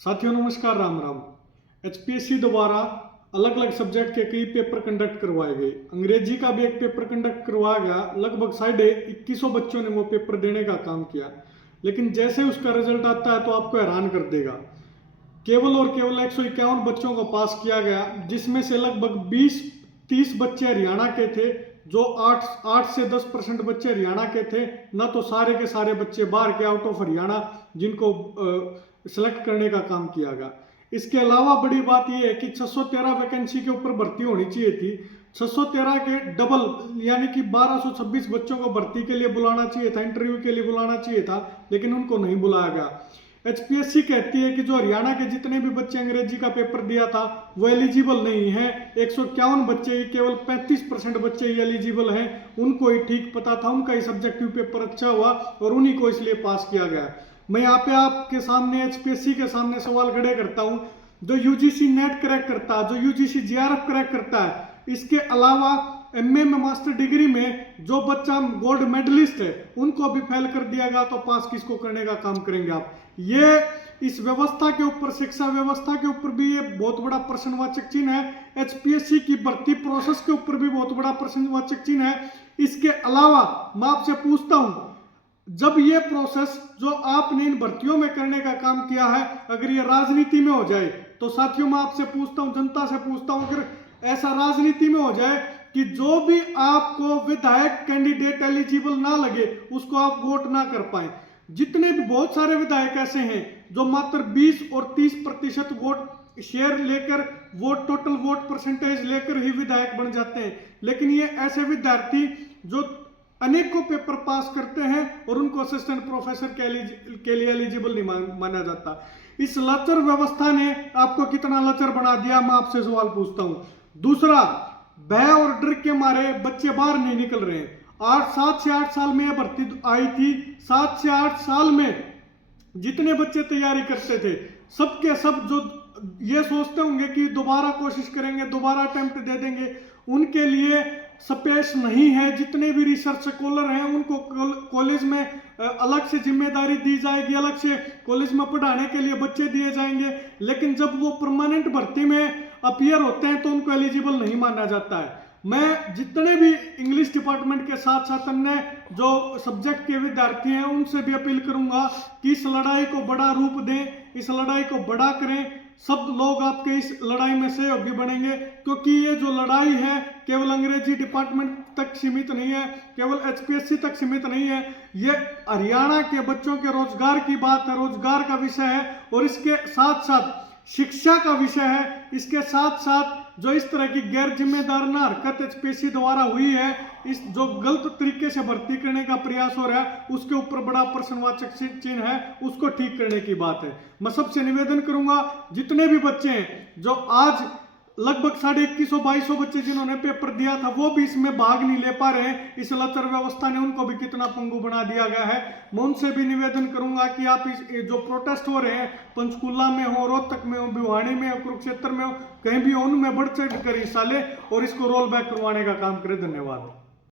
साथियों नमस्कार, राम राम। एचपीएससी द्वारा अलग अलग सब्जेक्ट के कई पेपर कंडक्ट करवाए गए। अंग्रेजी का भी एक पेपर कंडक्ट करवाया गया। लगभग 2150 बच्चों ने वो पेपर देने का काम किया, लेकिन जैसे उसका रिजल्ट आता है तो आपको हैरान कर देगा। केवल और केवल 151 बच्चों को पास किया गया, जिसमें से लगभग 20-30 बच्चे हरियाणा के थे, जो 8 से 10% बच्चे हरियाणा के थे। न तो सारे के सारे बच्चे बाहर के आउट ऑफ हरियाणा, जिनको सिलेक्ट करने का काम किया गया। इसके अलावा बड़ी बात यह है कि 613 वैकेंसी के ऊपर भर्ती होनी चाहिए थी। 613 के डबल यानी कि 1226 बच्चों को भर्ती के लिए बुलाना चाहिए था, इंटरव्यू के लिए बुलाना चाहिए था, लेकिन उनको नहीं बुलाया गया। एचपीएससी कहती है कि जो हरियाणा के जितने भी बच्चे अंग्रेजी का पेपर दिया था वो एलिजिबल नहीं है। 151 बच्चे, केवल 35% बच्चे ही एलिजिबल हैं। उनको ही ठीक पता था, उनका ही सब्जेक्टिव पेपर अच्छा हुआ और उन्हीं को इसलिए पास किया गया। मैं यहाँ पे आपके सामने एचपीएससी के सामने सवाल खड़े करता हूँ। जो यूजीसी नेट क्रैक करता है, जो यूजीसी जीआरएफ क्रैक करता है, इसके अलावा एमए में मास्टर डिग्री में जो बच्चा गोल्ड मेडलिस्ट है उनको भी फेल कर दिया गया, तो पास किसको करने का काम करेंगे आप? ये इस व्यवस्था के ऊपर, शिक्षा व्यवस्था के ऊपर भी ये बहुत बड़ा प्रश्नवाचक चिन्ह है। एचपीएससी की भर्ती प्रोसेस के ऊपर भी बहुत बड़ा प्रश्नवाचक चिन्ह है। इसके अलावा मैं आपसे पूछता हूं, जब ये प्रोसेस जो आपने इन भर्तियों में करने का काम किया है, अगर ये राजनीति में हो जाए, तो साथियों मैं आपसे पूछता हूं, जनता से पूछता हूं, अगर ऐसा राजनीति में हो जाए कि जो भी आपको विधायक कैंडिडेट एलिजिबल ना लगे उसको आप वोट ना कर पाए। जितने भी बहुत सारे विधायक ऐसे हैं जो मात्र 20 और 30% वोट शेयर लेकर, वोट टोटल वोट परसेंटेज लेकर ही विधायक बन जाते हैं, लेकिन ये ऐसे विद्यार्थी जो अनेकों पेपर पास करते हैं और उनको असिस्टेंट प्रोफेसर के लिए एलिजिबल नहीं माना जाता। इस लचर व्यवस्था ने आपको कितना लचर बना दिया, मैं आपसे सवाल पूछता हूं। दूसरा, भय और डर के मारे बच्चे बाहर नहीं निकल रहे हैं। 7 से 8 साल में यह भर्ती आई थी। 7 से 8 साल में जितने बच्चे तैयारी करते थे, सबके सब जो ये सोचते होंगे कि दोबारा कोशिश करेंगे, दोबारा अटेम्प्ट दे देंगे, उनके लिए स्पेस नहीं है। जितने भी रिसर्च स्कॉलर हैं उनको कॉलेज में अलग से जिम्मेदारी दी जाएगी, अलग से कॉलेज में पढ़ाने के लिए बच्चे दिए जाएंगे, लेकिन जब वो परमानेंट भर्ती में अपीयर होते हैं तो उनको एलिजिबल नहीं माना जाता है। मैं जितने भी इंग्लिश डिपार्टमेंट के साथ साथ अन्य जो सब्जेक्ट के विद्यार्थी हैं उनसे भी अपील करूंगा कि इस लड़ाई को बड़ा रूप दें, इस लड़ाई को बड़ा करें। सब लोग आपके इस लड़ाई में सहयोगी बनेंगे, क्योंकि ये जो लड़ाई है केवल अंग्रेजी डिपार्टमेंट तक सीमित नहीं है, केवल एचपीएससी तक सीमित नहीं है। ये हरियाणा के बच्चों के रोजगार की बात है, रोजगार का विषय है, और इसके साथ साथ शिक्षा का विषय है। इसके साथ साथ जो इस तरह की गैर जिम्मेदाराना हरकत एचपीएससी द्वारा हुई है, इस जो गलत तरीके से भर्ती करने का प्रयास हो रहा है, उसके ऊपर बड़ा प्रश्नवाचक चिन्ह है, उसको ठीक करने की बात है। मैं सबसे निवेदन करूंगा, जितने भी बच्चे हैं जो आज लगभग 2150-2200 बच्चे जिन्होंने पेपर दिया था वो भी इसमें भाग नहीं ले पा रहे हैं, इस लचर व्यवस्था ने उनको भी कितना पंगु बना दिया गया है। मैं उनसे भी निवेदन करूंगा कि आप इस जो प्रोटेस्ट हो रहे हैं, पंचकुला में हो, रोहतक में हो, भिवानी में हो, कुरुक्षेत्र में हो, कहीं भी हो, उनमें बढ़ चढ़ कर हिस्सा ले और इसको रोल बैक करवाने का काम करें। धन्यवाद।